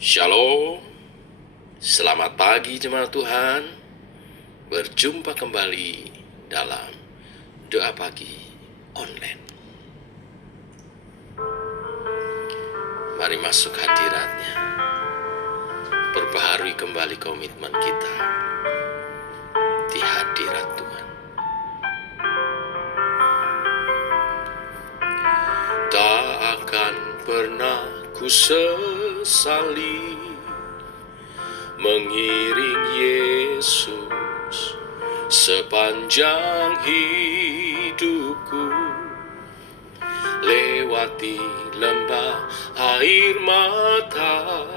Shalom, selamat pagi jemaat Tuhan. Berjumpa kembali dalam doa pagi online. Mari masuk hadiratnya, perbaharui kembali komitmen kita di hadirat Tuhan. Tak akan pernah ku sesali mengiring Yesus sepanjang hidupku, lewati lembah air mata,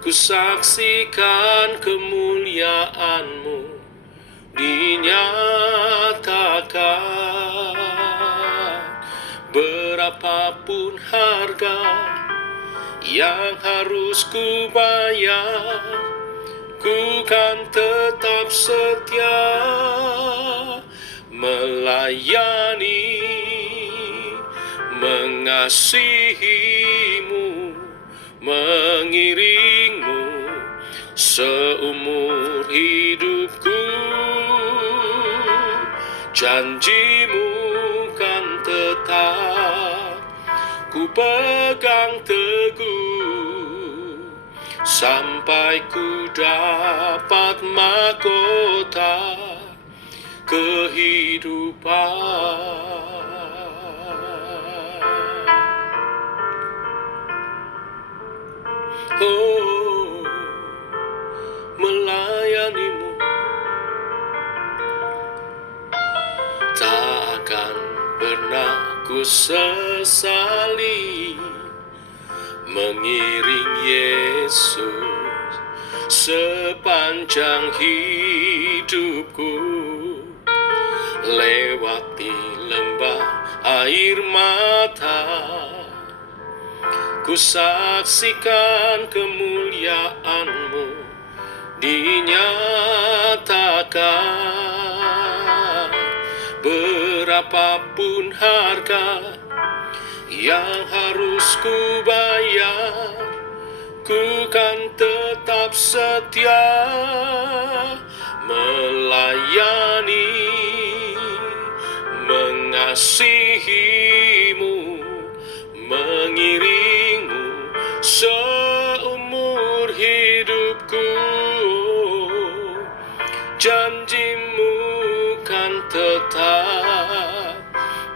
ku saksikan kemuliaan-Mu dinyatakan. Berapapun harga yang harus ku bayar, ku kan tetap setia melayani, mengasihi-Mu, mengiring-Mu seumur hidupku. Janji-Mu kan tetap ku pegang teguh sampai ku dapat mahkota kehidupan. Oh, melayani-Mu tak akan pernah ku sesali mengiring Yesus sepanjang hidupku, lewati lembah air mata, ku saksikan kemuliaan-Mu dinyatakan. Berapapun harga yang harus ku bayar, ku kan tetap setia melayani, mengasihi-Mu, mengiring-Mu seumur hidupku. Janji-Mu kan tetap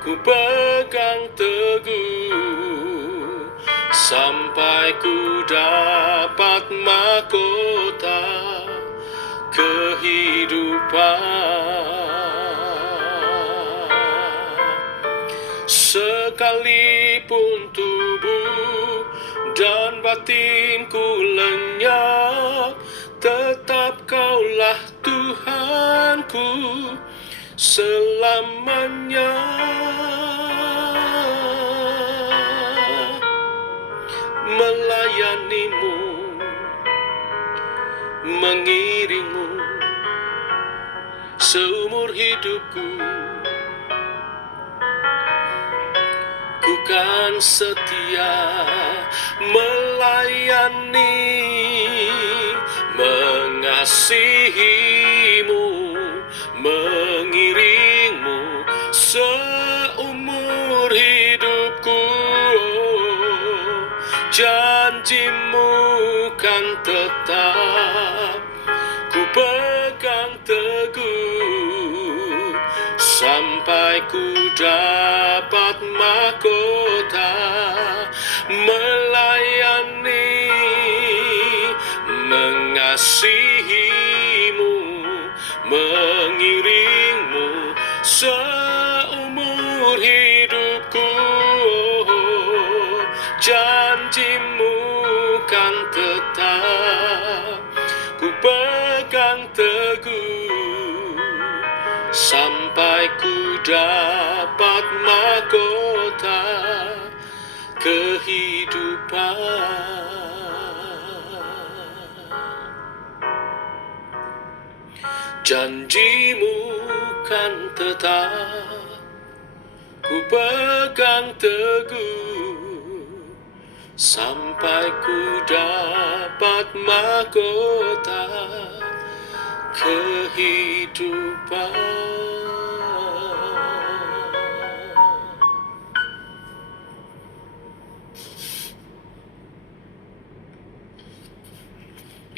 ku pegang teguh sampai ku dapat mahkota kehidupan. Sekalipun tubuh dan batinku lenyap, tetap Kaulah Tuhanku selamanya. Melayani-Mu, mengiring-Mu seumur hidupku, ku kan setia melayani, mengasihi-Mu, mengiring-Mu seumur hidupku. Janji-Mu kan tetap ku pegang teguh sampai ku dapat mahkota melayani, mengasihi-Mu, mengiring-Mu seumur hidupku. Janji-Mu kan tetap ku pegang teguh sampai ku dapat mahkota kehidupan. Janji-Mu kan tetap ku pegang teguh sampai ku dapat mahkota kehidupan.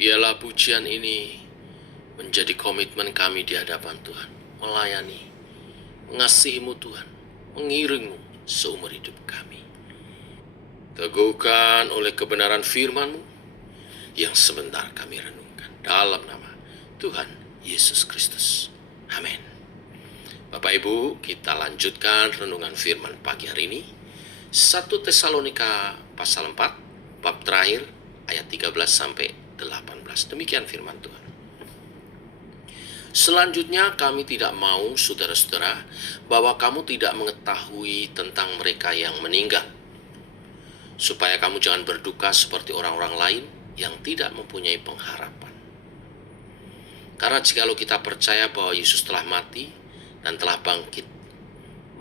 Biarlah pujian ini menjadi komitmen kami di hadapan Tuhan, melayani, mengasihi-Mu Tuhan, mengiring-Mu seumur hidup kami. Teguhkan oleh kebenaran firman-Mu yang sebentar kami renungkan dalam nama Tuhan Yesus Kristus. Amin. Bapak Ibu, kita lanjutkan renungan firman pagi hari ini. 1 Tesalonika pasal 4, bab terakhir, ayat 13 sampai 18. Demikian firman Tuhan. Selanjutnya kami tidak mau, saudara-saudara, bahwa kamu tidak mengetahui tentang mereka yang meninggal, supaya kamu jangan berduka seperti orang-orang lain yang tidak mempunyai pengharapan. Karena jikalau kita percaya bahwa Yesus telah mati dan telah bangkit,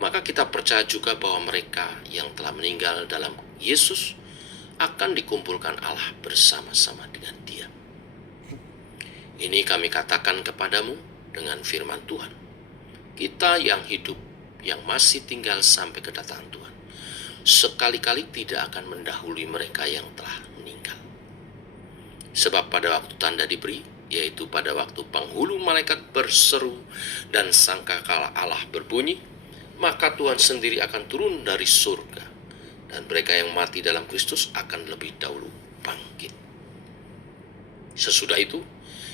maka kita percaya juga bahwa mereka yang telah meninggal dalam Yesus akan dikumpulkan Allah bersama-sama dengan Dia. Ini kami katakan kepadamu dengan firman Tuhan. Kita yang hidup, yang masih tinggal sampai kedatangan Tuhan, sekali-kali tidak akan mendahului mereka yang telah meninggal. Sebab pada waktu tanda diberi, yaitu pada waktu penghulu malaikat berseru dan sangkakala Allah berbunyi, maka Tuhan sendiri akan turun dari surga, dan mereka yang mati dalam Kristus akan lebih dahulu bangkit. Sesudah itu,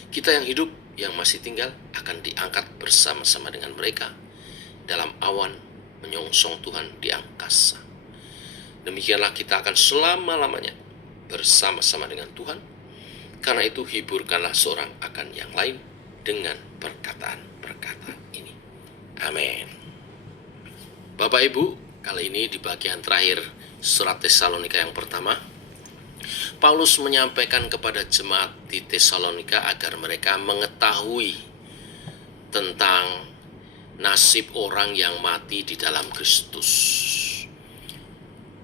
kita yang hidup, yang masih tinggal, akan diangkat bersama-sama dengan mereka dalam awan menyongsong Tuhan di angkasa. Demikianlah kita akan selama-lamanya bersama-sama dengan Tuhan. Karena itu hiburkanlah seorang akan yang lain dengan perkataan-perkataan ini. Amin. Bapak Ibu, kali ini di bagian terakhir surat Tesalonika yang pertama, Paulus menyampaikan kepada jemaat di Tesalonika agar mereka mengetahui tentang nasib orang yang mati di dalam Kristus.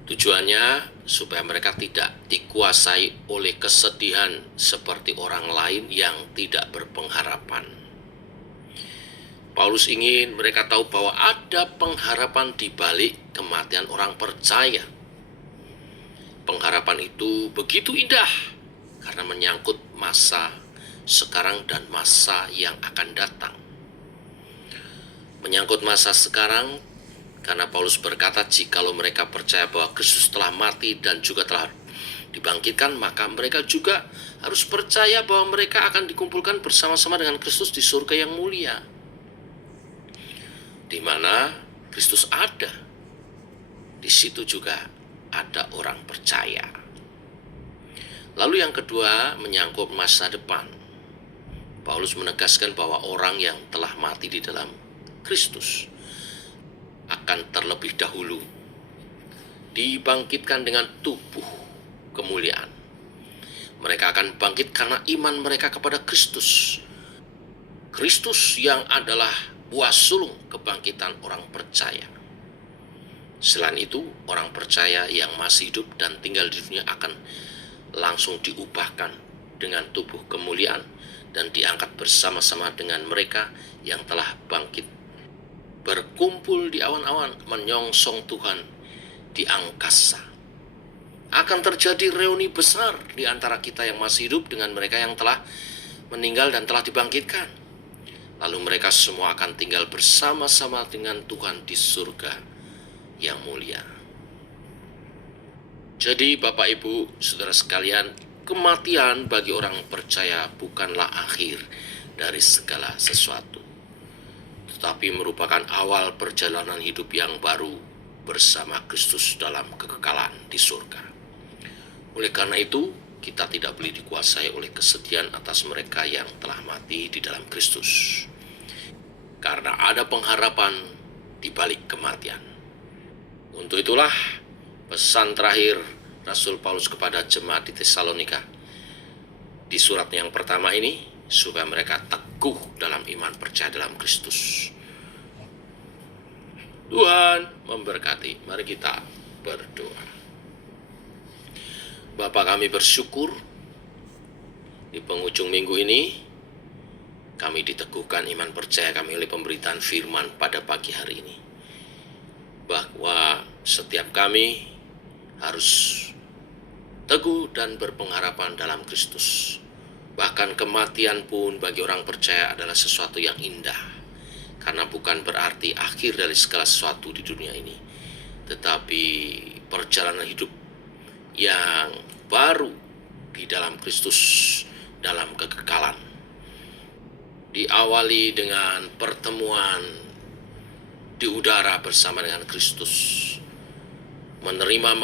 Tujuannya supaya mereka tidak dikuasai oleh kesedihan seperti orang lain yang tidak berpengharapan. Paulus ingin mereka tahu bahwa ada pengharapan di balik kematian orang percaya. Pengharapan itu begitu indah karena menyangkut masa sekarang dan masa yang akan datang. Menyangkut masa sekarang karena Paulus berkata, jikalau mereka percaya bahwa Kristus telah mati dan juga telah dibangkitkan, maka mereka juga harus percaya bahwa mereka akan dikumpulkan bersama-sama dengan Kristus di surga yang mulia, di mana Kristus ada. Di situ juga ada orang percaya. Lalu yang kedua, menyangkut masa depan. Paulus menegaskan bahwa orang yang telah mati di dalam Kristus akan terlebih dahulu dibangkitkan dengan tubuh kemuliaan. Mereka akan bangkit karena iman mereka kepada Kristus. Kristus yang adalah buah sulung kebangkitan orang percaya. Selain itu, orang percaya yang masih hidup dan tinggal di dunia akan langsung diubahkan dengan tubuh kemuliaan dan diangkat bersama-sama dengan mereka yang telah bangkit, berkumpul di awan-awan menyongsong Tuhan di angkasa. Akan terjadi reuni besar di antara kita yang masih hidup dengan mereka yang telah meninggal dan telah dibangkitkan. Lalu mereka semua akan tinggal bersama-sama dengan Tuhan di surga yang mulia. Jadi Bapak Ibu, saudara sekalian, kematian bagi orang percaya bukanlah akhir dari segala sesuatu, tetapi merupakan awal perjalanan hidup yang baru bersama Kristus dalam kekekalan di surga. Oleh karena itu, kita tidak boleh dikuasai oleh kesedihan atas mereka yang telah mati di dalam Kristus, karena ada pengharapan di balik kematian. Untuk itulah pesan terakhir Rasul Paulus kepada jemaat di Tesalonika di surat yang pertama ini, supaya mereka teguh dalam iman percaya dalam Kristus. Tuhan memberkati. Mari kita berdoa. Bapa, kami bersyukur di penghujung minggu ini kami diteguhkan iman percaya kami oleh pemberitaan firman pada pagi hari ini, bahwa setiap kami harus teguh dan berpengharapan dalam Kristus. Bahkan kematian pun bagi orang percaya adalah sesuatu yang indah, karena bukan berarti akhir dari segala sesuatu di dunia ini, tetapi perjalanan hidup yang baru di dalam Kristus, dalam kekekalan. Diawali dengan pertemuan di udara bersama dengan Kristus, menerima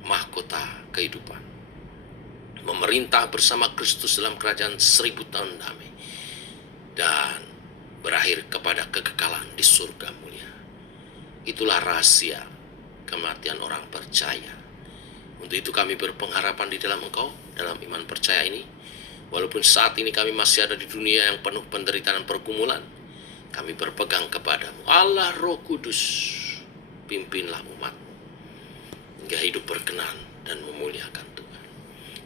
mahkota kehidupan, memerintah bersama Kristus dalam kerajaan 1000 tahun damai, dan berakhir kepada kekekalan di surga mulia. Itulah rahasia kematian orang percaya. Untuk itu kami berpengharapan di dalam Engkau, dalam iman percaya ini. Walaupun saat ini kami masih ada di dunia yang penuh penderitaan dan pergumulan, kami berpegang kepadamu. Allah Roh Kudus, pimpinlah umat-Mu hingga hidup berkenan dan memuliakan Tuhan.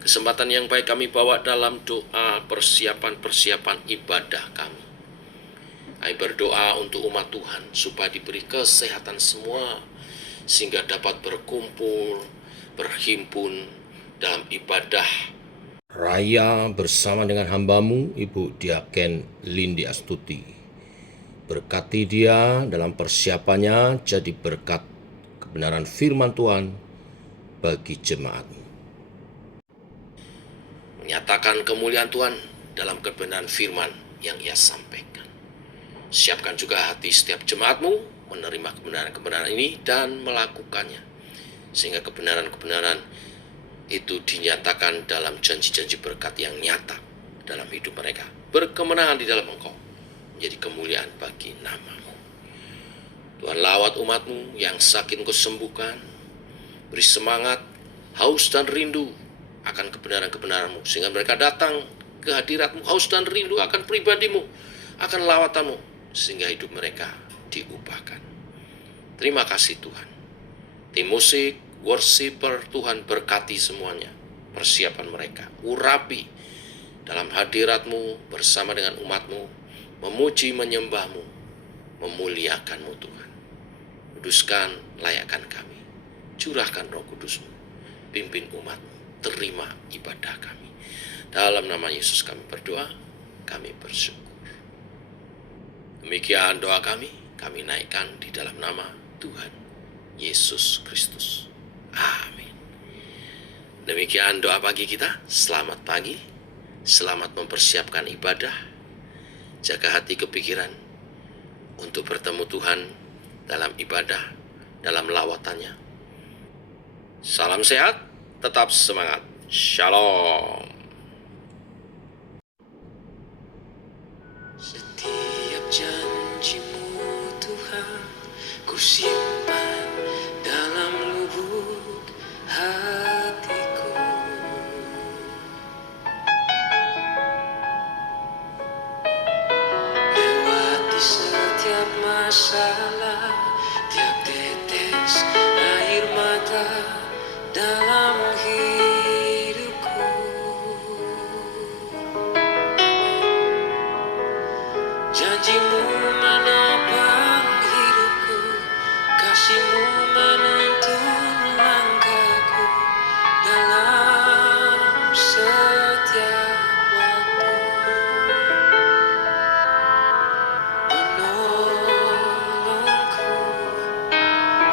Kesempatan yang baik kami bawa dalam doa persiapan ibadah kami. Kami berdoa untuk umat Tuhan supaya diberi kesehatan semua, sehingga dapat berkumpul, berhimpun dalam ibadah raya bersama dengan hamba-Mu, Ibu Diaken Lindi Astuti. Berkati dia dalam persiapannya jadi berkat kebenaran firman Tuhan bagi jemaat-Mu. Menyatakan kemuliaan Tuhan dalam kebenaran firman yang Ia sampaikan. Siapkan juga hati setiap jemaat-Mu menerima kebenaran-kebenaran ini dan melakukannya, sehingga kebenaran-kebenaran itu dinyatakan dalam janji-janji berkat yang nyata dalam hidup mereka. Berkemenangan di dalam Engkau, menjadi kemuliaan bagi nama-Mu. Tuhan, lawat umat-Mu yang sakit Engkau sembuhkan. Beri semangat, haus dan rindu akan kebenaran-kebenaran-Mu, sehingga mereka datang ke hadirat-Mu, haus dan rindu akan pribadi-Mu, akan lawatan-Mu, sehingga hidup mereka diubahkan. Terima kasih Tuhan. Tim musik, worshiper, Tuhan berkati semuanya, persiapan mereka, urapi dalam hadirat-Mu bersama dengan umat-Mu, memuji menyembah-Mu, memuliakan-Mu Tuhan. Kuduskan, layakkan kami, curahkan Roh Kudus-Mu, pimpin umat-Mu, terima ibadah kami. Dalam nama Yesus kami berdoa, kami bersyukur. Demikian doa kami naikkan di dalam nama Tuhan Yesus Kristus. Amin. Demikian doa pagi kita. Selamat pagi. Selamat mempersiapkan ibadah. Jaga hati kepikiran untuk bertemu Tuhan dalam ibadah, dalam lawatannya. Salam sehat, tetap semangat. Shalom. Setiap janji-Mu Tuhan, ku simpan dalam lubuk hatiku. Lewati setiap masalah, tiap tetes air mata dalam hidupku. Janji-Mu menopang hidupku, kasih-Mu menuntun langkahku dalam setiap waktu. Penolongku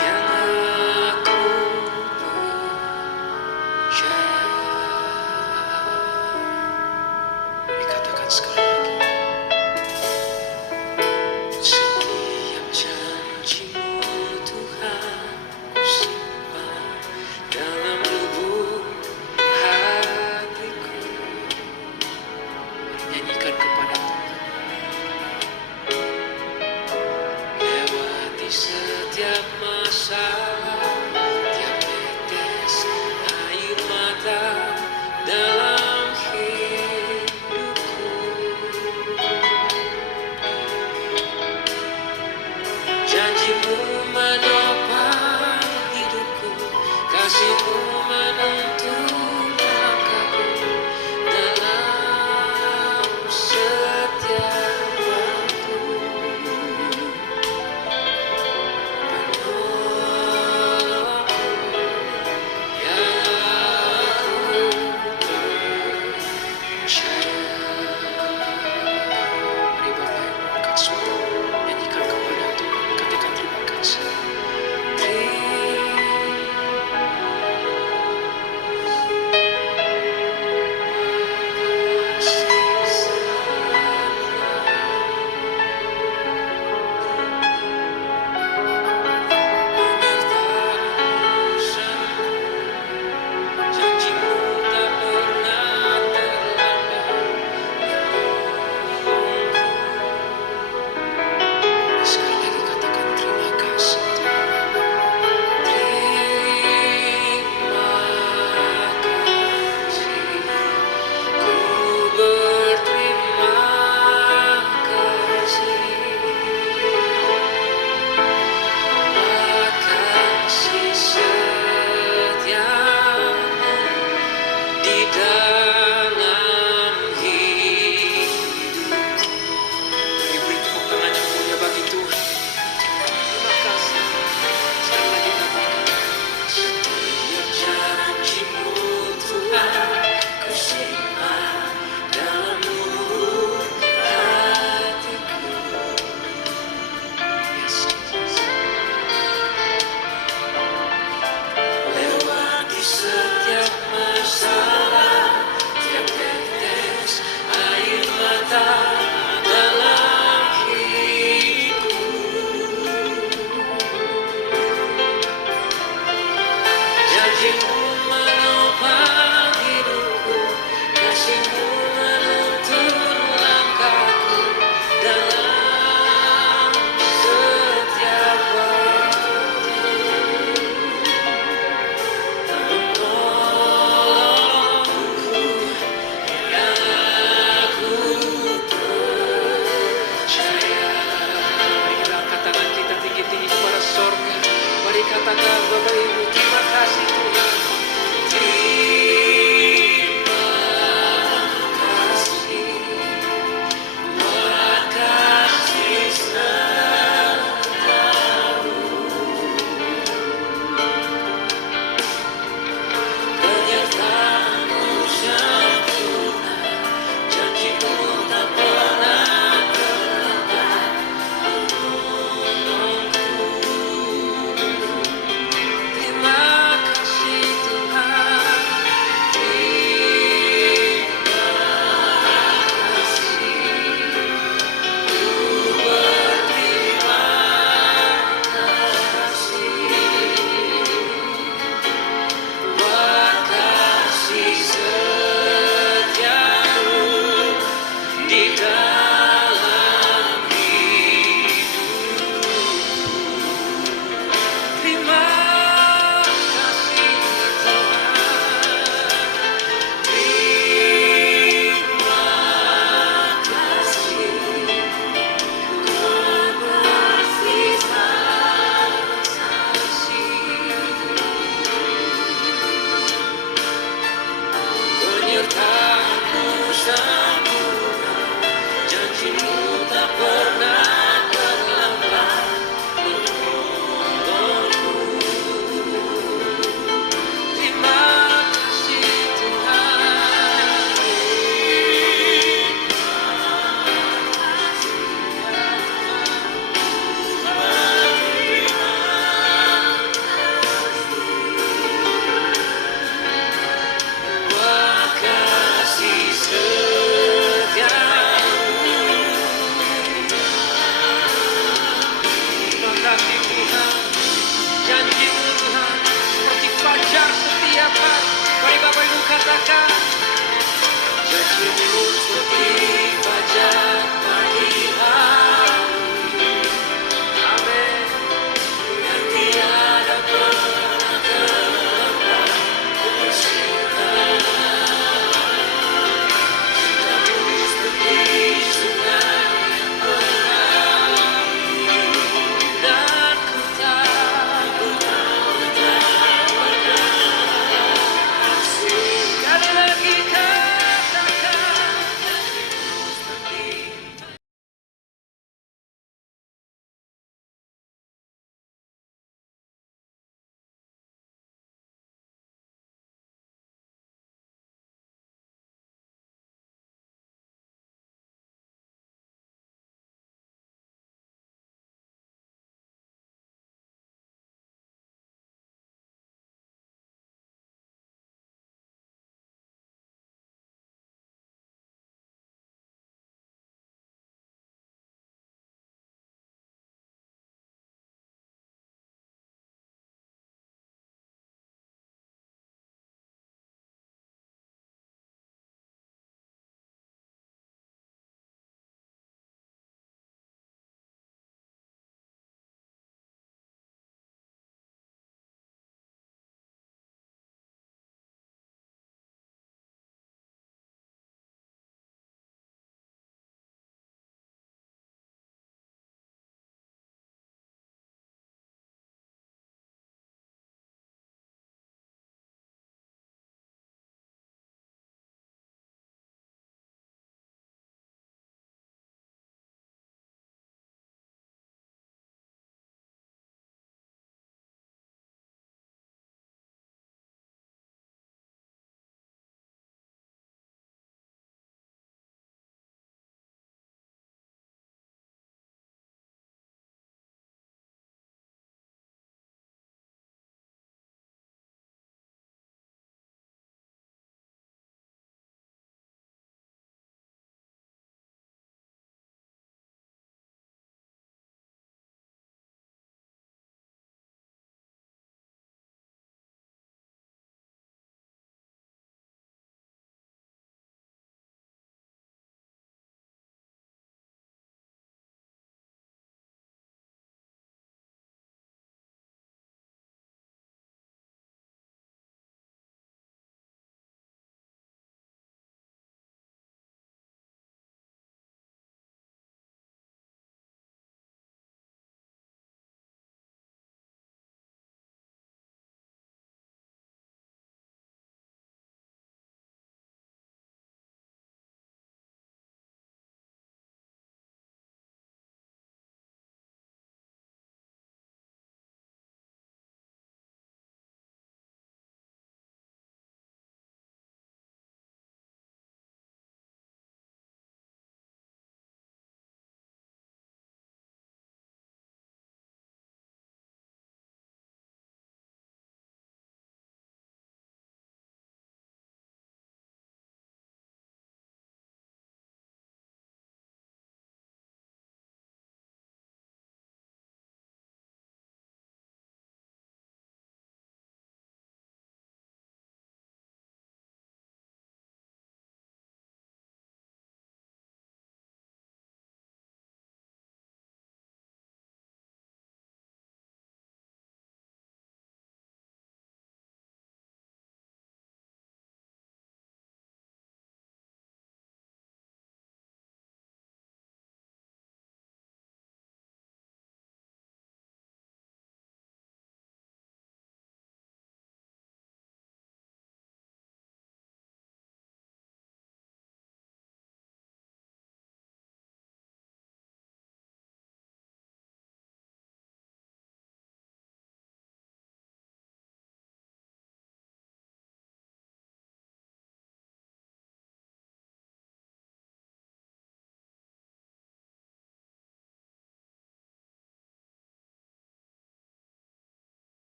yang aku percaya. Dikatakan sekali lagi. Setiap janji-Mu Tuhan, ku simpan dalam lubuk hatiku. Nyanyikan kepada Tuhan. Lewati setiap masalah, tiap tetes air mata dalam hidupku. Janji-Mu menopang hidupku, kasih-Mu menopang setiap masalah, tiap tetes air mata dalam hidup. Janji-Mu menopang hidupku, kasih-Mu menuntun langkahku dalam setiap waktu. Tolongku yang aku percaya. Mari kita angkat tangan kita tinggi-tinggi kepada sorga. Mari katakan Bapak Ibu, terima kasih Tuhan. Terima kasih buat kasih setiamu. Penyertaan-Mu sempurna, janji-Mu tak pernah terlambat menolongku. Terima kasih Tuhan, terima kasih, ku berterima kasih buat kasih setiamu di dalam hidup. Terima kasih Tuhan, terima kasih, ku bersih saksi. Penyertaan-Mu sempurna, janji-Mu tak pernah terlambat menolongku. Terima kasih Tuhan, buat kasih setiamu. Terima kasih Tuhan, janji-Mu Tuhan seperti fajar setiap hari. Mari Bapak Ibu katakan, janji-Mu seperti